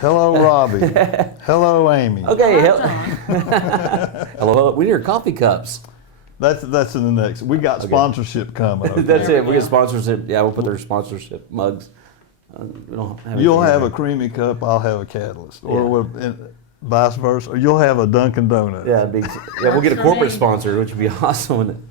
Hello, Robbie. Hello, Amy. Okay. John. Hello. We need our coffee cups. That's in the next. We got sponsorship coming. Okay? That's There it. we We get go. sponsorship. Yeah, we'll put their sponsorship mugs. We don't have You'll anything have a here. creamy cup. I'll have a Catalyst, Yeah. or vice versa. Or you'll have a Dunkin' Donuts. Yeah, we'll get a for corporate me. sponsor, which would be awesome. Wouldn't it?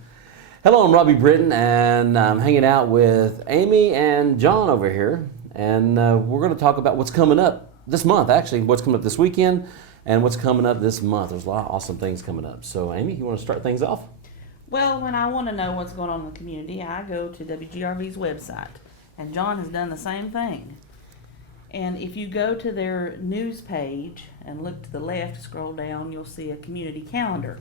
Hello, I'm Robbie Britton, and I'm hanging out with Amy and John over here, and we're going to talk about what's coming up this month. Actually, what's coming up this weekend, and what's coming up this month. There's a lot of awesome things coming up. So, Amy, you want to start things off? Well, when I want to know what's going on in the community, I go to WGRV's website, and John has done the same thing. And if you go to their news page and look to the left, scroll down, you'll see a community calendar.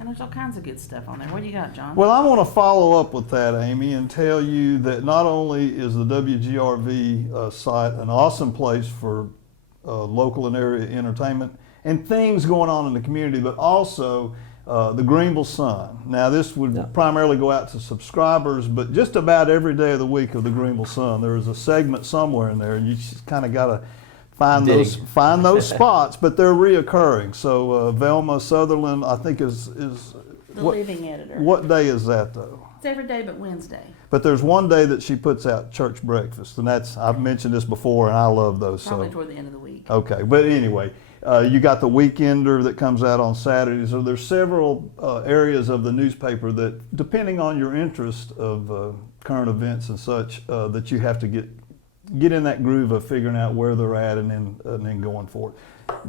And there's all kinds of good stuff on there. What do you got, John? Well, I want to follow up with that, Amy, and tell you that not only is the WGRV site an awesome place for local and area entertainment and things going on in the community, but also the Greeneville Sun. Now, this would primarily go out to subscribers, but just about every day of the week of the Greeneville Sun, there is a segment somewhere in there, and you just kind of got to find those spots, but they're reoccurring. So Velma Sutherland, I think, is the what, living editor. what day is that though? It's every day but Wednesday. But there's one day that she puts out church breakfast, and I've mentioned this before, and I love those. Probably So toward the end of the week. okay, but anyway, you got the Weekender that comes out on Saturdays. So there's several areas of the newspaper that, depending on your interest of current events and such, that you have to get in that groove of figuring out where they're at and then going for it.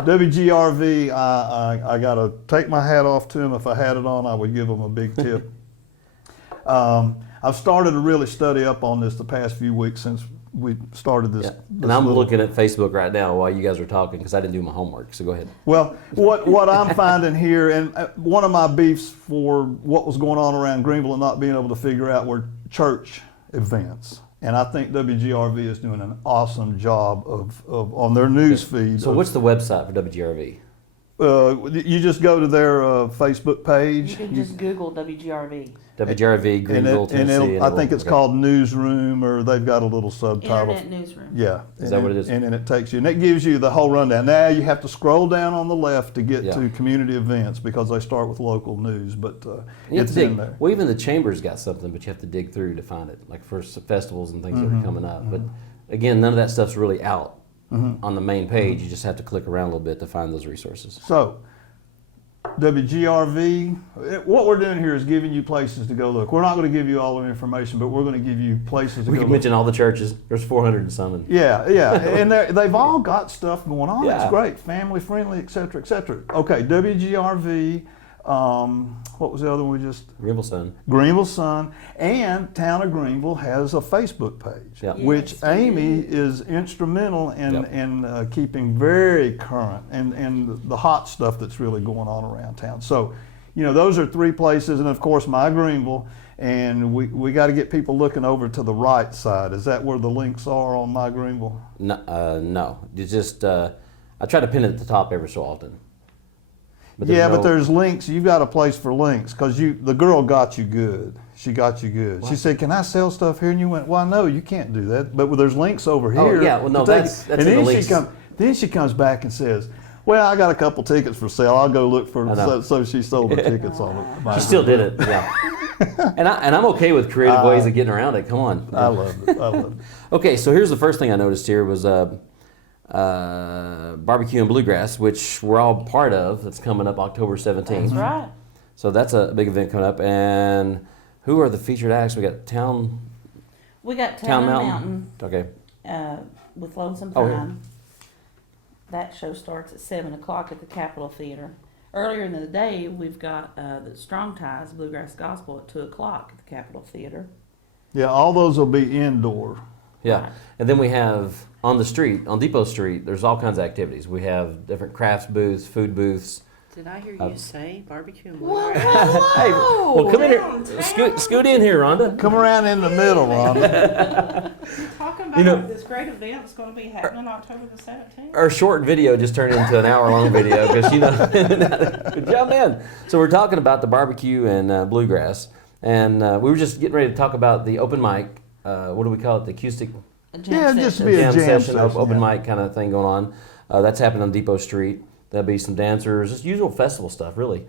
WGRV, I got to take my hat off to them. If I had it on, I would give them a big tip. I've started to really study up on this the past few weeks since we started this. Yeah. this And I'm little- looking at Facebook right now while you guys are talking because I didn't do my homework. So go ahead. Well, what I'm finding here, and one of my beefs for what was going on around Greeneville and not being able to figure out were church events. And I think WGRV is doing an awesome job of on their news feed. So what's the website for WGRV? You just go to their Facebook page. You can just Google WGRV. WGRV, Greeneville, Tennessee. I think it's called Newsroom, or they've got a little subtitle. Internet newsroom. Yeah. Is that what it is? And then it takes you, and it gives you the whole rundown. Now you have to scroll down on the left to get to community events because they start with local news, but You have it's to dig. in there. Well, even the chamber's got something, but you have to dig through to find it, like for festivals and things that are coming up. But again, none of that stuff's really out on the main page. You just have to click around a little bit to find those resources. So, WGRV, what we're doing here is giving you places to go look. We're not going to give you all the information, but we're going to give you places to We go can look. mention all the churches. There's 400 and something. Yeah, and they've all got stuff going on. Yeah. It's great, family friendly, et cetera, et cetera. Okay, WGRV, what was the other one we just? Greeneville Sun. Greeneville Sun, and Town of Greeneville has a Facebook page, Yeah. which Yes, we Amy do. is instrumental in, Yep. in keeping very current and the hot stuff that's really going on around town. So, those are three places, and of course my Greeneville, and we got to get people looking over to the right side. Is that where the links are on my Greeneville? No. You just, I try to pin it at the top every so often. But But there's links. You've got a place for links because the girl got you good. She got you good. She said, "Can I sell stuff here?" And you went, "Well, no, you can't do that." But there's links over here. Oh, yeah. Well, no, to take that's it. in And the links. then she comes back and says, "Well, I got a couple tickets for sale. I'll go look for I them." know. So she sold the tickets on it. She still did it, yeah. and I'm okay with creative ways of getting around it. Come on. I loved it. Okay, so here's the first thing I noticed here was barbecue and bluegrass, which we're all part of. That's coming up October 17th. That's right. So that's a big event coming up. And who are the featured acts? We got Town We got Town and Mountain Okay. with Lonesome Oh, yeah. Pine. That show starts at 7 o'clock at the Capitol Theater. Earlier in the day, we've got the Strong Ties Bluegrass Gospel at 2 o'clock at the Capitol Theater. Yeah, all those will be indoor. Yeah. Right. And then we have on the street, on Depot Street, there's all kinds of activities. We have different crafts booths, food booths. Did I hear you say barbecue and Whoa, bluegrass? Hey, well, come in here. Scoot in here, Rhonda. Come around in the middle, Rhonda. Talking about You know- this great event that's going to be happening October the 17th. Our short video just turned into an hour-long video because good job, man. So we're talking about the barbecue and bluegrass, and we were just getting ready to talk about the open mic. What do we call it? The acoustic A jam Yeah, session. just be a jam session, open yeah. mic kind of thing going on. That's happening on Depot Street. There'll be some dancers, just usual festival stuff, really.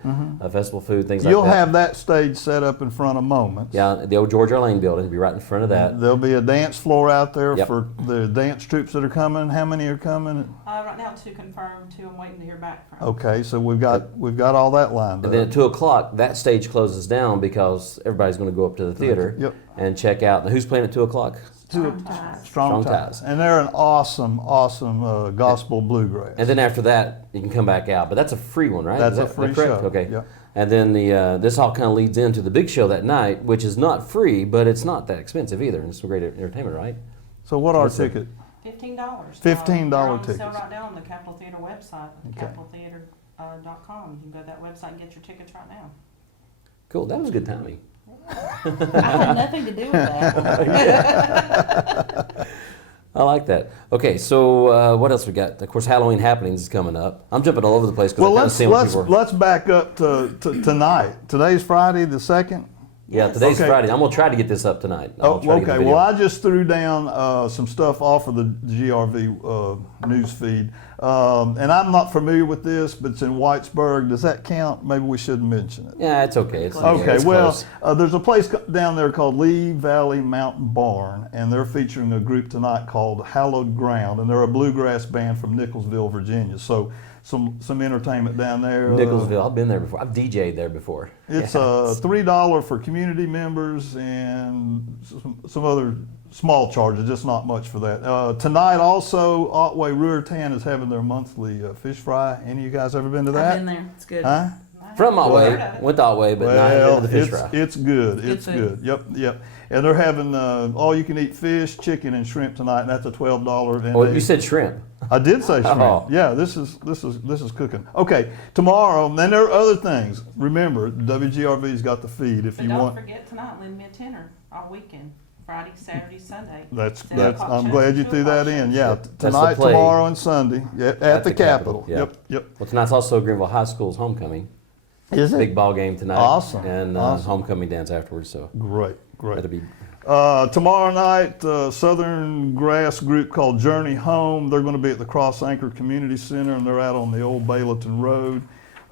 Festival food, things You'll like that. have that stage set up in front of Moments. Yeah, the old George R. Lane building will be right in front of that. There'll be a dance floor out there Yep. for the dance troops that are coming. How many are coming? Right now, 2 confirmed, 2 I'm waiting to hear back from. Okay, so we've got all that lined And up. then at 2 o'clock, that stage closes down because everybody's going to go up to the theater Yep. and check out. Now, who's playing at 2 o'clock? Strong ties. Strong Strong Ties. Ties. And they're an awesome gospel bluegrass. And then after that, you can come back out. But that's a free one, right? That's Is a that free correct? show, Okay. yeah. And then this all kind of leads into the big show that night, which is not free, but it's not that expensive either. And it's some great entertainment, right? So what our What's the- ticket? $15. $15 They're on sale tickets. right now on the Capitol Theater website, Okay. capitoltheater.com. You can go to that website and get your tickets right now. Cool. That was good timing. I had nothing to do with that. I like that. Okay, so what else we got? Of course, Halloween Happenings is coming up. I'm jumping all over the place because Well, I'm kind of seeing what people are. let's back up to tonight. Today's Friday the 2nd. Yeah, Yes. today's Okay. Friday. I'm going to try to get this up tonight. I'm Oh, gonna try to get the okay. video. Well, I just threw down some stuff off of the GRV news feed, and I'm not familiar with this, but it's in Whitesburg. Does that count? Maybe we shouldn't mention it. Yeah, it's okay. It's, Okay, it's well, close. there's a place down there called Lee Valley Mountain Barn, and they're featuring a group tonight called Hallowed Ground, and they're a bluegrass band from Nicholsville, Virginia. So some entertainment down there. Nicholsville. I've been there before. I've DJ'd there before. It's Yeah. $3 for community members and some other small charges, just not much for that. Tonight also, Otway Ruertan is having their monthly fish fry. Any of you guys ever been to I've that? been there. It's good. Huh? From Otway. Heard of it. Went to Otway, but not Well, into the fish fry. it's good. Good It's food. good. Yep. And they're having all you can eat fish, chicken, and shrimp tonight, and that's a $12. And Oh, they- you said shrimp. I did say shrimp. Oh. Yeah, this is cooking. Okay, tomorrow. Then there are other things. Remember, WGRV's got the feed if But you don't want. forget tonight, lend me a tenner all weekend. Friday, Saturday, Sunday. That's 7 o'clock I'm shows glad and you 2 threw o'clock that in. shows. Yeah, That's the tonight, play. tomorrow, and Sunday at the Capitol. Yeah. Yep. Well, tonight's also Greeneville High School's homecoming. Is Big ball game tonight. Awesome. And Awesome. homecoming dance afterwards. So Great. that'll be. Tomorrow night, Southern Grass group called Journey Home. They're going to be at the Cross Anchor Community Center, and they're out on the old Bayleton Road.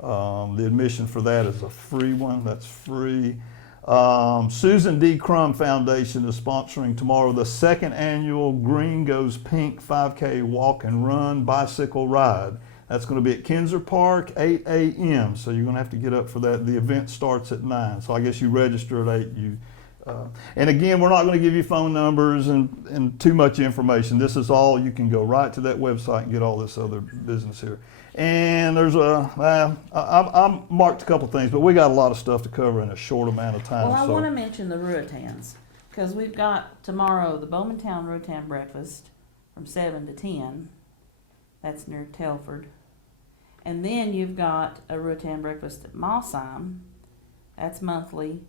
The admission for that is a free one. That's free. Susan D. Crum Foundation is sponsoring tomorrow the second annual Green Goes Pink 5K walk and run bicycle ride. That's going to be at Kinzer Park, 8 a.m. So you're going to have to get up for that. The event starts at 9. So I guess you register at 8. And again, we're not going to give you phone numbers and too much information. This is all, you can go right to that website and get all this other business here. And there's I marked a couple things, but we got a lot of stuff to cover in a short amount of time. Well, I so want to mention the Ruetans because we've got tomorrow the Bowmantown Ruetan breakfast from 7 to 10. That's near Telford. And then you've got a Ruetan breakfast at Mossheim. That's monthly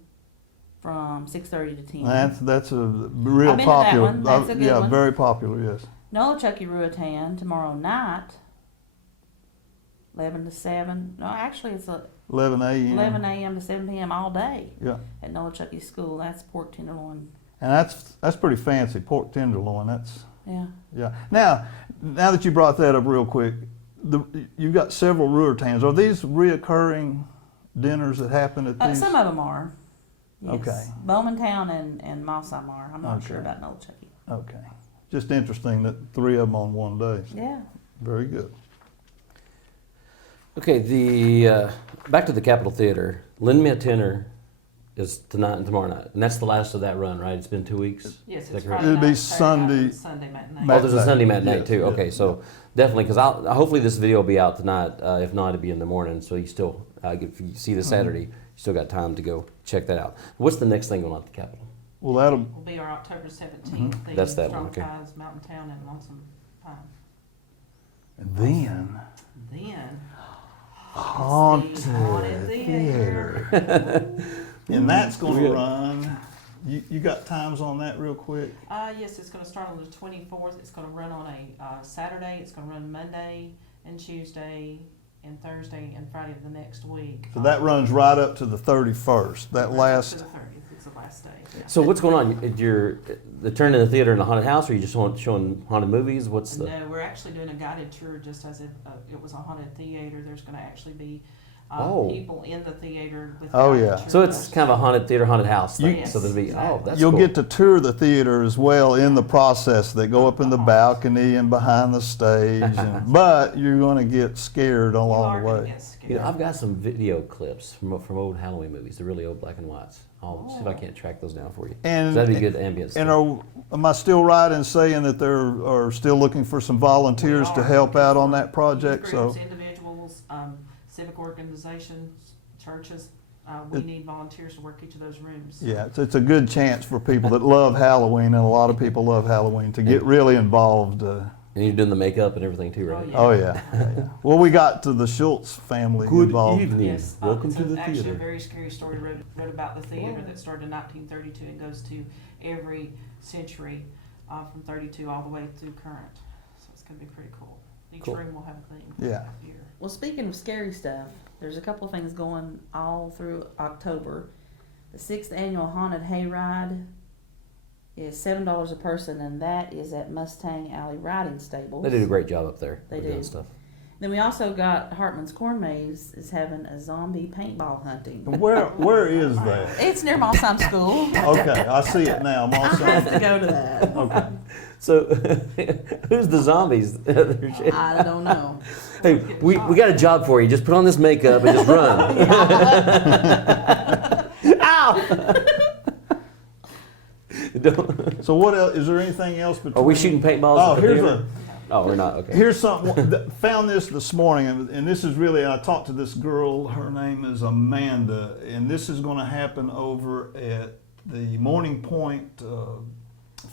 from 6:30 to 10. that's a real I've been to that popular. one. That's a good yeah, one. very popular. Yes. Nolichucky Ruetan tomorrow night, 11 to 7. No, actually it's 11 a.m. 11 a.m. to 7 p.m. all day Yeah, at Nolichucky School. That's pork tenderloin. and that's pretty fancy pork tenderloin. That's Yeah. yeah. Now that you brought that up real quick, you've got several Ruertans. Are these reoccurring dinners that happen at these? Some of them are. Yes. Okay. Bowmantown and Mossheim are. I'm not sure Okay. about Nolichucky. Okay. Just interesting that 3 of them on one day. Yeah. Very good. Okay, the back to the Capitol Theater. Lend Me a Tenner is tonight and tomorrow night, and that's the last of that run, right? It's been 2 weeks. Yes, Is that it's correct? Friday It'll be night, Saturday night, and Sunday matinee. Matinee. Oh, there's a Sunday matinee Yes, too. yeah, Okay, so definitely, because hopefully this video will be out tonight. If not, it'll be in the morning. So you still, if you see the Saturday, you still got time to go check that out. What's the next thing going on at the Capitol? Well, that'll Will be our October 17th. The That's that Strong one, okay. Ties, Mountain Town, and Lonesome Pine. then Then Haunted the Haunted Theater. and that's going to Really? run. You got times on that real quick? Yes, it's going to start on the 24th. It's going to run on a Saturday. It's going to run Monday and Tuesday and Thursday and Friday of the next week. So that runs right up to the 31st. That Right up last. to the 30th, it's the last day. Yeah. So what's going on? They're turning the theater into a haunted house, or you just showing haunted movies? What's the? No, we're actually doing a guided tour just as if it was a haunted theater. There's going to actually be Oh. people in the theater with Oh, guided yeah. tours. So it's kind of a haunted theater, haunted house thing. Yes, So there'll be exactly. that's You'll cool. get to tour the theater as well in the process. They go up in the balcony and behind the stage, but you're going to get scared You along are the gonna way. get scared. You know, I've got some video clips from old Halloween movies, the really old black and whites. I'll see if I can't track those down for you. And- That'd be good ambience. And am I still right in saying that are still looking for some volunteers We to are help looking out on for that project? youth So groups, individuals, civic organizations, churches. We need volunteers to work each of those rooms. yeah, it's a good chance for people that love Halloween, and a lot of people love Halloween, to get really involved. And you're doing the makeup and everything too, right? Oh yeah. Well, we got to the Schultz family involved. Yes, Welcome it's to the actually theater. a very scary story wrote about the theater that started in 1932 and goes to every century from 32 all the way through current. So it's going to be pretty cool. Each Cool. room will have a theme. Yeah. Here. Well, speaking of scary stuff, there's a couple of things going all through October. The 6th annual Haunted Hayride is $7 a person, and that is at Mustang Alley Riding Stables. They did a great job up there. They with doing do. stuff. Then we also got Hartman's Corn Maze is having a zombie paintball hunting. Where is that? It's near Mossheim School. Okay, I see it now. I'm I also, have to go to that. okay. So, who's the zombies? I don't know. Hey, we got a job for you. Just put on this makeup and just run. Ow! Don't- So what else? Is there anything else between? Are we shooting paintballs? Oh, at the here's theater? Oh, we're not. Okay. Here's something. Found this morning, and this is really. I talked to this girl. Her name is Amanda, and this is going to happen over at the Morning Point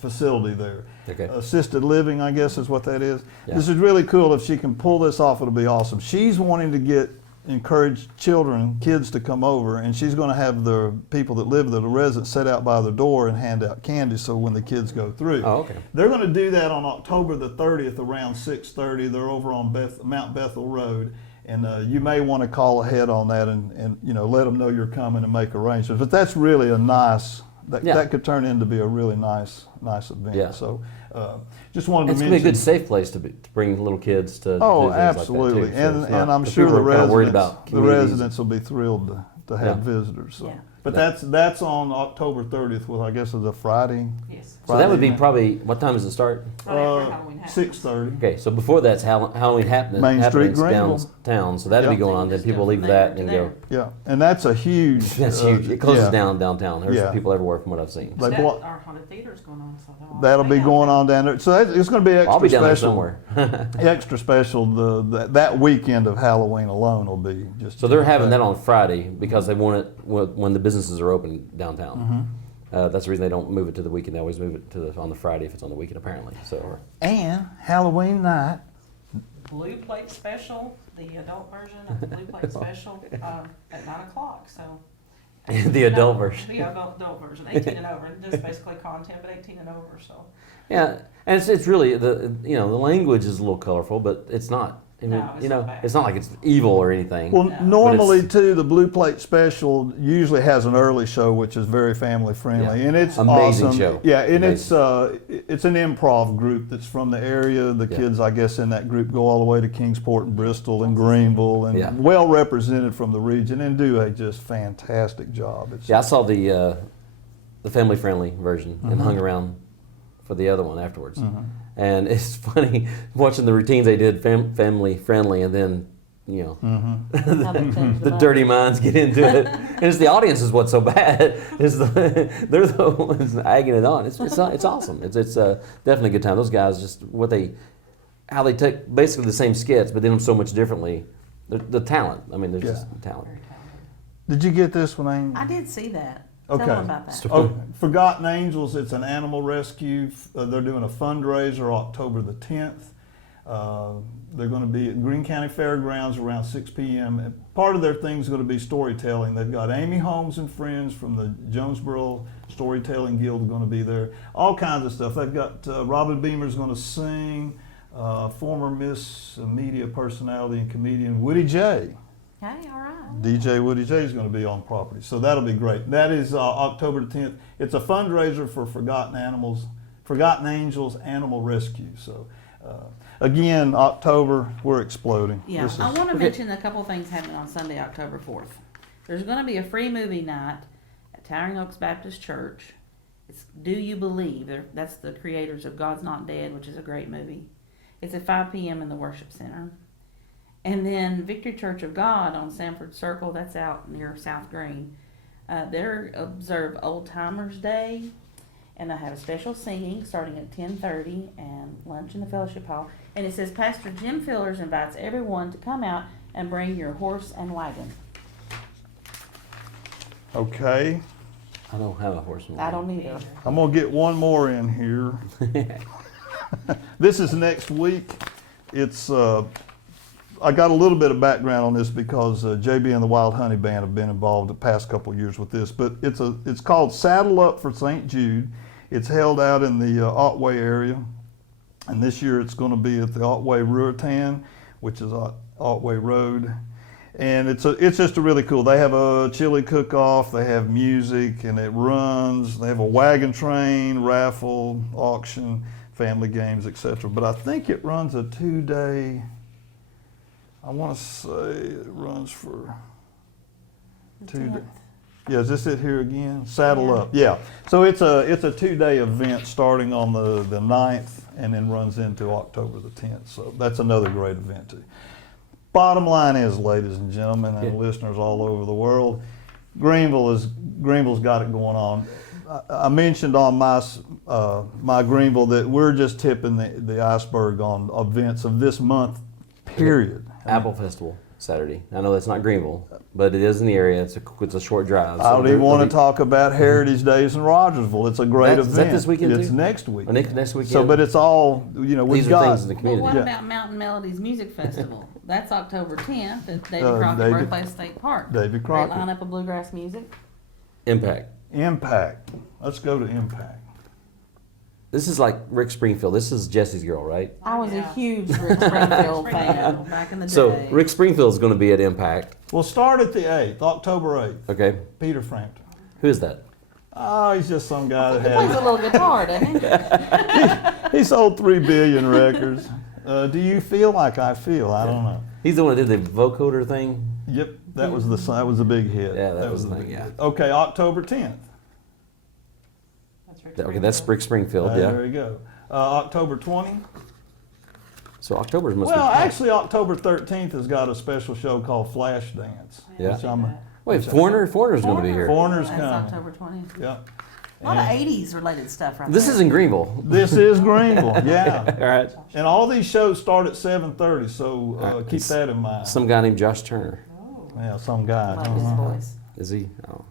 facility there. Okay. Assisted living, I guess, is what that is. Yeah. This is really cool. If she can pull this off, it'll be awesome. She's wanting to encourage kids to come over, and she's going to have the people that live there, the residents, set out by the door and hand out candy so when the kids go through. Oh, okay. They're going to do that on October the 30th around 6:30. They're over on Mount Bethel Road, and you may want to call ahead on that and let them know you're coming and make arrangements. But that's really a nice. That could turn into be a really nice event. Yeah. So just wanted It's to gonna be a mention. good safe place to bring little kids to. Oh, do things absolutely, like that too. So and it's not- and I'm if sure people the are kinda worried about the communities. residents will be thrilled to have Yeah. visitors. So. Yeah. But that's on October 30th, which I guess is a Friday. Yes. So that would be Friday. probably what time does it start? Right after Halloween happens. 6:30. Okay, so before that's Halloween Main Street, happenings Greeneville. downtown, so that'd be Yeah. going on. Then Just people go leave from that there and to go. Yeah, and that's a huge. That's huge. It closes yeah. downtown. There's Yeah. people everywhere from what I've seen. They That, block- our haunted theater's going on, so That'll be going on down there. So it's going to be extra I'll be down there special. somewhere. Extra special. That weekend of Halloween alone will be just. So they're having that on Friday because they want it when the businesses are open downtown. That's the reason they don't move it to the weekend. They always move it on the Friday if it's on the weekend, apparently. So And Halloween night. Blue Plate Special, the adult version of the Blue Plate Special at 9 o'clock. So the adult version. The adult version, 18 and over. Just basically content, but 18 and over. So Yeah, and it's really the language is a little colorful, but it's not. I mean, No, it's not bad. it's not like it's evil or anything. Well, No. normally But too, the Blue Plate Special usually has an early show, which is very family friendly, Yeah. and it's Amazing awesome. show. Yeah, and it's Amazing. an improv group that's from the area. The Yeah. kids, I guess, in that group go all the way to Kingsport and Bristol and Greeneville, and Yeah. well represented from the region, and do a just fantastic job. It's, Yeah, I saw the family friendly version and hung around for the other one afterwards. And it's funny watching the routines they did family friendly, and then How they changed the it up. dirty minds get into it, and it's the audience is what's so bad. They're the ones egging it on. It's awesome. It's definitely a good time. Those guys just how they take basically the same skits but did them so much differently. The talent. I mean, there's just talent. very talented. Did you get this one, Amy? I did see that. Okay. Tell them about that. Oh, Forgotten Angels, it's an animal rescue. They're doing a fundraiser October the 10th. They're going to be at Greene County Fairgrounds around 6 p.m. And part of their thing is going to be storytelling. They've got Amy Holmes and friends from the Jonesboro Storytelling Guild going to be there. All kinds of stuff. They've got Robin Beamer's going to sing. former Miss Media personality and comedian Woody J. Hey, all right. DJ Woody J is going to be on property, so that'll be great. That is October 10th. It's a fundraiser for Forgotten Angels Animal Rescue. So again, October, we're exploding. Yeah, This is- I want to mention a couple things happening on Sunday, October 4th. There's going to be a free movie night at Towering Oaks Baptist Church. It's Do You Believe? That's the creators of God's Not Dead, which is a great movie. It's at 5 p.m. in the worship center. And then Victory Church of God on Sanford Circle, that's out near South Green. They're observe Old Timers Day, and I have a special singing starting at 10:30 and lunch in the fellowship hall. And it says Pastor Jim Fillers invites everyone to come out and bring your horse and wagon. Okay, I don't have a horse and I wagon. don't either. I'm going to get one more in here. This is next week. It's I got a little bit of background on this because JB and the Wild Honey Band have been involved the past couple of years with this, but it's called Saddle Up for St. Jude. It's held out in the Otway area, and this year it's going to be at the Otway Ruatan, which is Otway Road, and it's just a really cool. They have a chili cook-off, they have music, and it runs. They have a wagon train, raffle, auction, family games, etc. But I think it runs a 2-day. I want to say it runs for 2 days. Yeah, is this it here again? Saddle Up. Yeah. So it's a 2-day event starting on the 9th and then runs into October the 10th. So that's another great event too. Bottom line is, ladies and gentlemen, and listeners all over the world, Greeneville's got it going on. I mentioned on my Greeneville that we're just tipping the iceberg on events of this month, period. Apple Festival Saturday. I know that's not Greeneville, but it is in the area. It's a short drive. I don't even want to talk about Heritage Days in Rogersville. It's a great event. Is that this weekend It's too? next week. Or next weekend. So, but it's all, these we've are got. things in the Well, community. what Yeah. about Mountain Melodies Music Festival? That's October 10th at David Uh, Crockett David- Birthplace State Park. David Great Crockett. lineup of bluegrass music. Impact. Impact. Let's go to Impact. This is like Rick Springfield. This is Jesse's girl, right? I was a Yeah. huge Rick Springfield fan back in the day. So Rick Springfield's going to be at Impact. We'll start at the 8th, October 8th. Okay. Peter Frampton. Who is that? Oh, he's just some guy He plays that a has. little guitar, doesn't he? He sold 3 billion records. Do you feel like I feel? I don't know. He's the one that did the vocoder thing. Yep, that was the big hit. Yeah, that was the the thing, big yeah. hit. Okay, October 10th. That's Rick Okay, that's Springfield. Rick Springfield. Yeah. There you go. October 20. So October must Well, be. actually, October 13th has got a special show called Flash Dance. Yeah. Which I'm, Wait, Foreigner's going to be here. Foreigner's That's coming. October 20th. Yep. A lot of And 80s related stuff right This there. is in Greeneville. this is Greeneville, yeah. All right. And all these shows start at 7:30, so All right. keep that in mind. Some guy named Josh Turner. Oh. Yeah, some guy. Love his voice. Is he? Oh.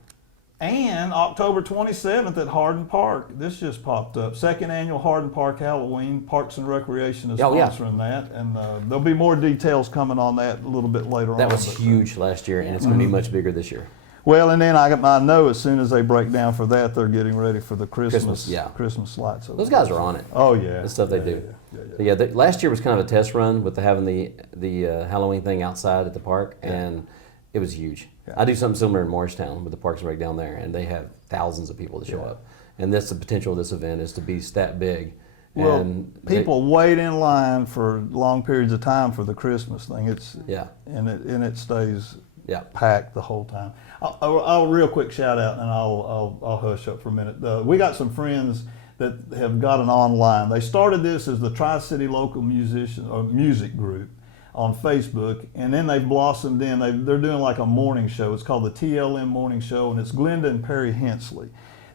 And October 27th at Hardin Park. This just popped up. Second annual Hardin Park Halloween. Parks and Recreation is Oh, yeah. sponsoring that. And there'll be more details coming on that a little bit later on. That was but, huge last year, and it's going to be much bigger this year. Well, and then I know as soon as they break down for that, they're getting ready for the Christmas yeah. Christmas lights. Those guys are on it. Oh, yeah. The stuff they Yeah, do. Yeah, yeah, But yeah, last year was kind of a test run with having the Halloween thing outside at the park, and it was huge. Yeah. I do something similar in Morristown with the Parks and Rec down there, and they have thousands of people to show Yeah. up. And that's the potential of this event is to be that big. Well, and people wait in line for long periods of time for the Christmas thing. yeah, And it stays yeah. packed the whole time. I'll real quick shout out, and I'll hush up for a minute. We got some friends that have got an online. They started this as the Tri-City Local Musician or Music Group on Facebook, and then they've blossomed in. They're doing like a morning show. It's called the TLM Morning Show, and it's Glenda and Perry Hensley.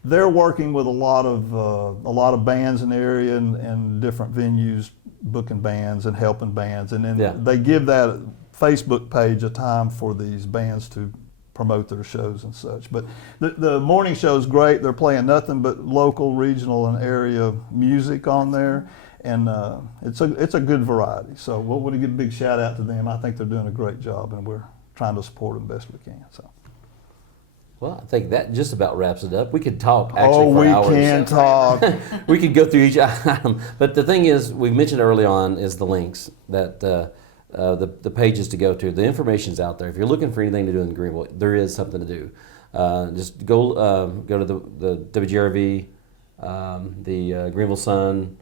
They're working with a lot of bands in the area and different venues, booking bands and helping bands, and then Yeah. they give that Facebook page a time for these bands to promote their shows and such. But the morning show is great. They're playing nothing but local, regional, and area music on there, and it's a good variety. So we'll give a big shout out to them. I think they're doing a great job, and we're trying to support them best we can. So Well, I think that just about wraps it up. We could talk actually for we hours. can talk. We could go through each item, but the thing is, we mentioned early on is the links that the pages to go to. The information's out there. If you're looking for anything to do in Greenville, there is something to do. Just go to the WGRV, the Greenville Sun,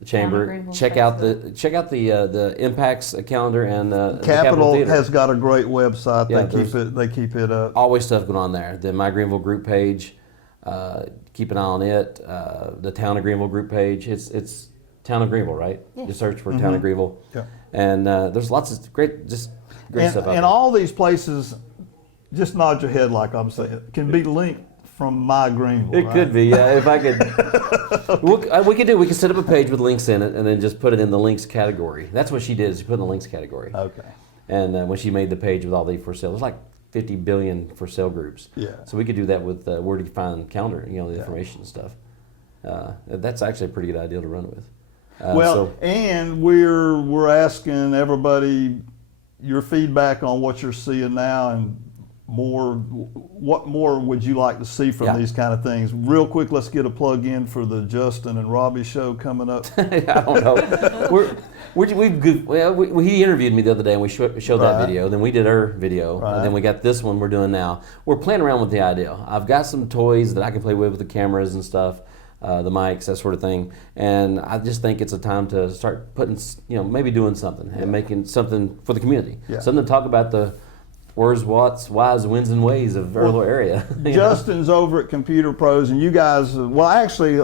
the Chamber. Greenville Check out the Impacts calendar and the Capitol Theater. has got a great website. Yeah, They keep it up. Always stuff going on there. The My Greenville group page, keep an eye on it. The Town of Greenville group page. It's Town of Greenville, right? Yeah. Just search for Town of Greenville. Yeah. And there's lots of great stuff out there. And all these places, just nod your head like I'm saying, can be linked from My Greenville. It right? could be, yeah. If I could, we could set up a page with links in it, and then just put it in the links category. That's what she did. Is she put it in the links category. Okay. And when she made the page with all the for sale, there's like 50 billion for sale groups. Yeah. So we could do that with where to find calendar, the Yeah. information and stuff. That's actually a pretty good idea to run with. And we're asking everybody your feedback on what you're seeing now, and what more would you like to see from Yeah. these kind of things? Real quick, let's get a plug in for the Justin and Robbie show coming up. I don't know. He interviewed me the other day, and we showed that Right. video. Then we did our video, Right. and then we got this one we're doing now. We're playing around with the idea. I've got some toys that I can play with the cameras and stuff, the mics, that sort of thing. And I just think it's a time to start putting, maybe doing something and making something for the community. Yeah. Something to talk about the where's, what's, whys, wins, and ways of our little area. you know? Justin's over at Computer Pros, and you guys, well, actually,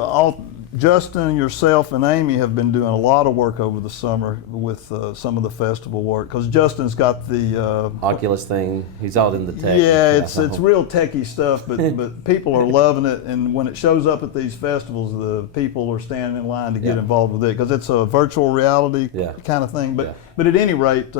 Justin, yourself, and Amy have been doing a lot of work over the summer with some of the festival work, because Justin's got the Oculus thing. He's all in the tech. yeah, it's real techie stuff, but people are loving it, and when it shows up at these festivals, the people are standing in line to get Yeah. involved with it, because it's a virtual reality Yeah. kind of thing. Yeah. But at any rate,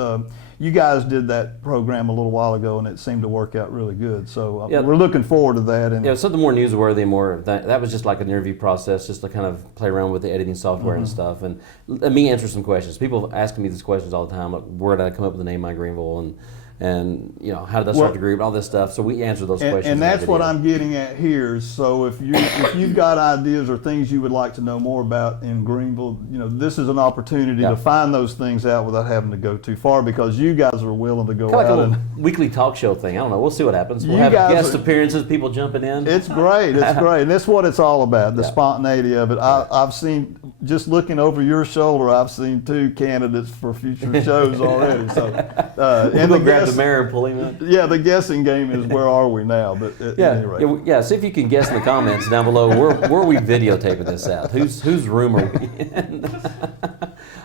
you guys did that program a little while ago, and it seemed to work out really good. So Yeah. we're looking forward to that. And Yeah, something more newsworthy, that was just like an interview process, just to kind of play around with the editing software and stuff, and let me answer some questions. People asking me these questions all the time, like where did I come up with the name My Greenville, and how did I start the group, all this stuff. So we answer those questions. And in that that's what video. I'm getting at here. So if you've got ideas or things you would like to know more about in Greenville, this is an opportunity Yeah. to find those things out without having to go too far, because you guys are willing to go Kind of like a out little and. weekly talk show thing. I don't know. We'll see what happens. We'll You have guys guest are- appearances, people jumping in. It's great. It's great. And that's what it's all about, the Yeah. spontaneity of it. I've seen, just looking over your shoulder, I've seen 2 candidates for future shows already. So, We'll and go the grab the guess, mayor and pull him in. yeah, the guessing game is where are we now? But at any rate. Yeah. See if you can guess in the comments down below where are we videotaping this out? Whose room are we in?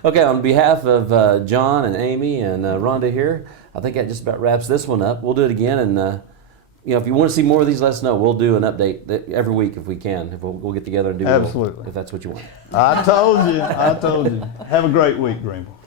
Okay, on behalf of John and Amy and Rhonda here, I think that just about wraps this one up. We'll do it again, and if you want to see more of these, let us know. We'll do an update every week if we can. If we'll get together and do Absolutely. if that's what you want. I told you. Have a great week, Greenville.